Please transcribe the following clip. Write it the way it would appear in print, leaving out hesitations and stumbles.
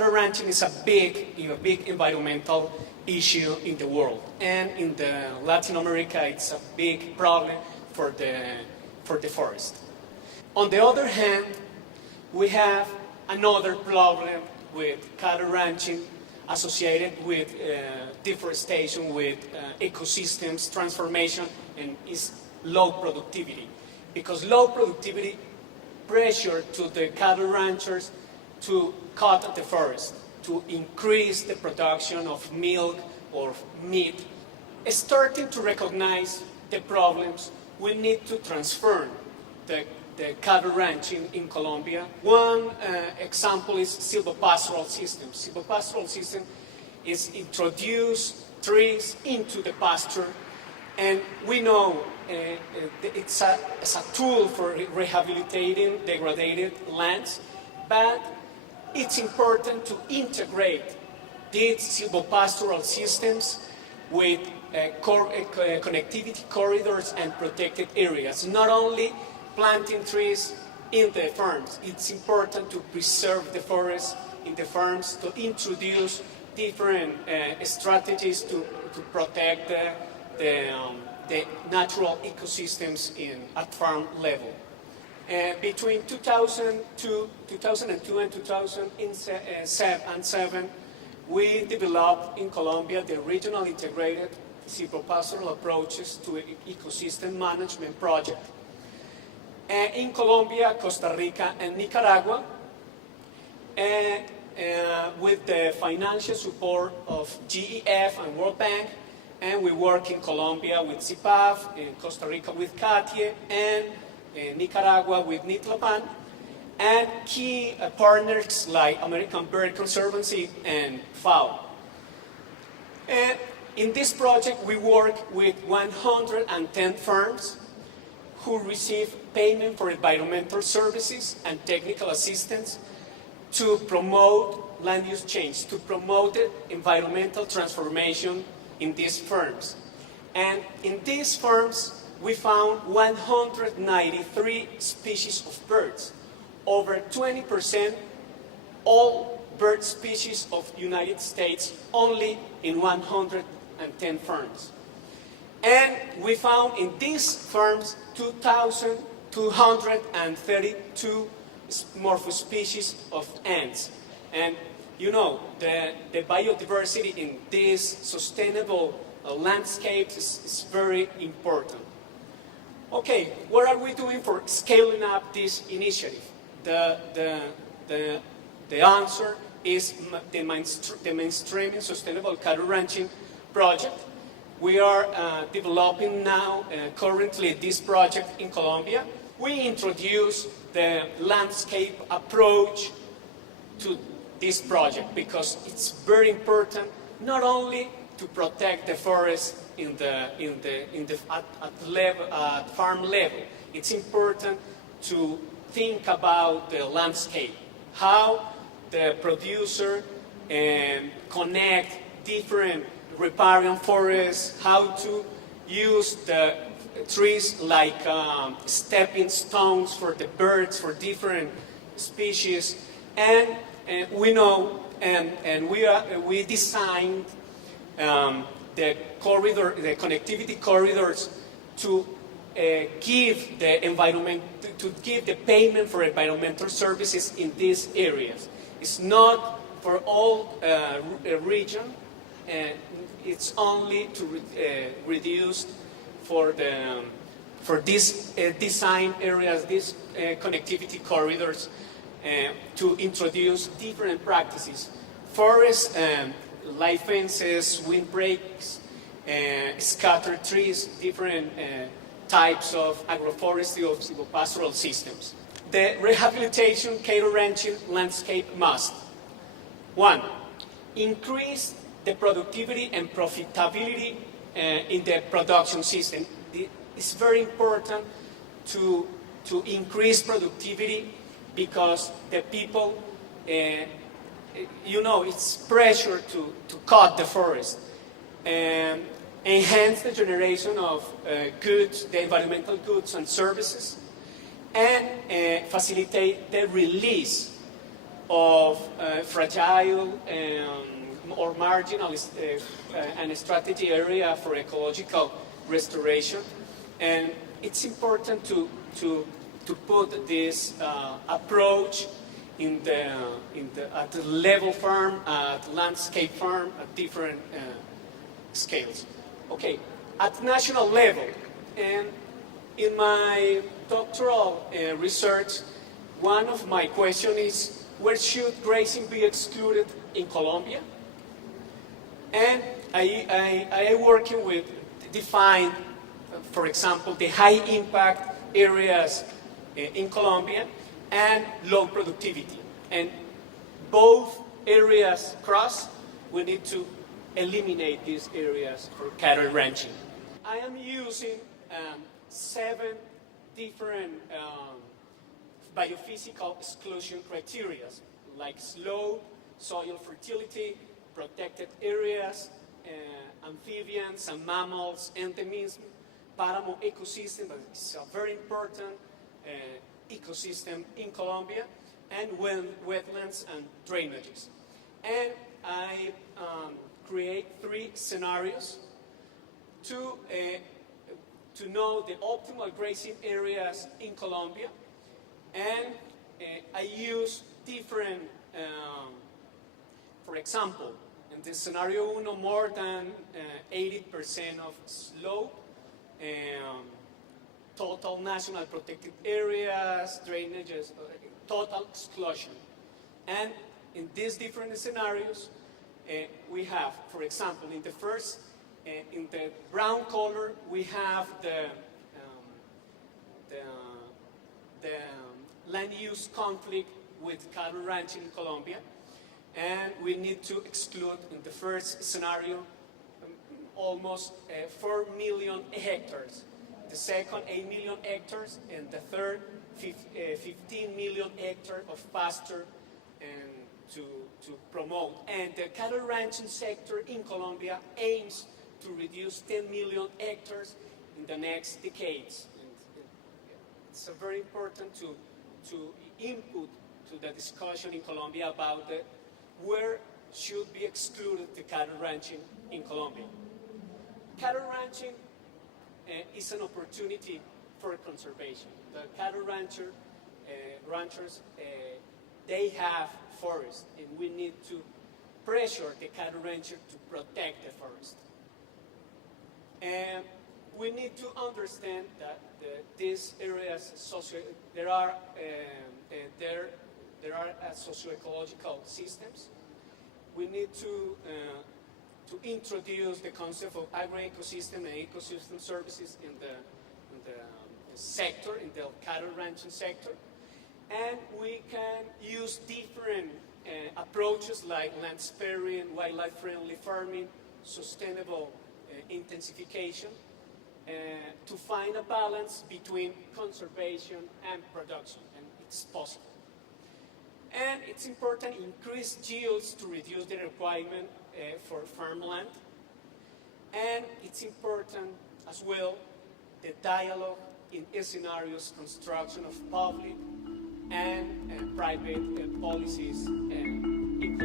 cattle ranching is a big environmental issue in the world, and in Latin America, it's a big problem for the forest. On the other hand, we have another problem with cattle ranching associated with deforestation, with ecosystems transformation, and is low productivity. Because low productivity pressure to the cattle ranchers to cut the forest, to increase the production of milk or meat. Starting to recognize the problems, we need to transform the cattle ranching in Colombia. One example is silvopastoral system. Silvopastoral system is introduce trees into the pasture, and we know it's a tool for rehabilitating degraded lands, but it's important to integrate these silvopastoral systems with connectivity corridors and protected areas. Not only planting trees in the farms, it's important to preserve the forests in the farms, to introduce different strategies to protect the natural ecosystems at farm level. Between 2002 and 2007, we developed in Colombia the regional integrated silvopastoral approaches to ecosystem management project. In Colombia, Costa Rica, and Nicaragua, with the financial support of GEF and World Bank, and we work in Colombia with CIPAF, in Costa Rica with CATIE, and in Nicaragua with NITLAPAN, and key partners like American Bird Conservancy and FAO. And in this project, we work with 110 firms who receive payment for environmental services and technical assistance to promote land use change, to promote environmental transformation in these firms. And in these firms, we found 193 species of birds, over 20% all bird species of the United States, only in 110 firms. And we found in these firms 2,232 morphospecies of ants. And you know, the biodiversity in this sustainable landscapes is very important. Okay, what are we doing for scaling up this initiative? The answer is the mainstreaming sustainable cattle ranching project. We are developing now, currently, this project in Colombia. We introduce the landscape approach to this project because it's very important not only to protect the forest at farm level. It's important to think about the landscape, how the producer connect different riparian forests, how to use the trees like stepping stones for the birds, for different species, and we know and we designed the connectivity corridors to give the payment for environmental services in these areas. It's not for all region, it's only to reduce for these design areas, these connectivity corridors, to introduce different practices. Forest, light fences, windbreaks, scattered trees, different types of agroforestry or silvopastoral systems. The rehabilitation cattle ranching landscape must: 1. Increase the productivity and profitability in the production system. It's very important to increase productivity because the people, it's pressure to cut the forest and enhance the generation of goods, the environmental goods and services, and facilitate the release of fragile or marginal and strategy area for ecological restoration. And it's important to put this approach at the level farm, at landscape farm, at different scales. Okay, at national level, and in my doctoral research, one of my questions is, where should grazing be excluded in Colombia? And I am working with define, for example, the high impact areas in Colombia and low productivity. And both areas cross, we need to eliminate these areas for cattle ranching. I am using 7 different biophysical exclusion criteria, like slow soil fertility, protected areas, amphibians and mammals, endemism, paramo ecosystem, that is a very important ecosystem in Colombia, and wetlands and drainages. And I create 3 scenarios to know the optimal grazing areas in Colombia, and I use different, for example, in the scenario 1, more than 80% of slope, total national protected areas, drainages, total exclusion. And in these different scenarios, we have, for example, in the first, in the brown color, we have the land use conflict with cattle ranching in Colombia, and we need to exclude in the first scenario almost 4 million hectares, the second 8 million hectares, and the third 15 million hectares of pasture and to promote. And the cattle ranching sector in Colombia aims to reduce 10 million hectares in the next decades. It's very important to input to the discussion in Colombia about where should be excluded the cattle ranching in Colombia. Cattle ranching is an opportunity for conservation. The cattle ranchers, they have forest, and we need to pressure the cattle rancher to protect the forest. And we need to understand that these areas, there are socio-ecological systems. We need to introduce the concept of agro-ecosystem and ecosystem services in the sector, in the cattle ranching sector. And we can use different approaches like land sparing, wildlife-friendly farming, sustainable intensification, to find a balance between conservation and production, and it's possible. And it's important to increase yields to reduce the requirement for farmland. And it's important as well the dialogue in scenarios, construction of public and private policies in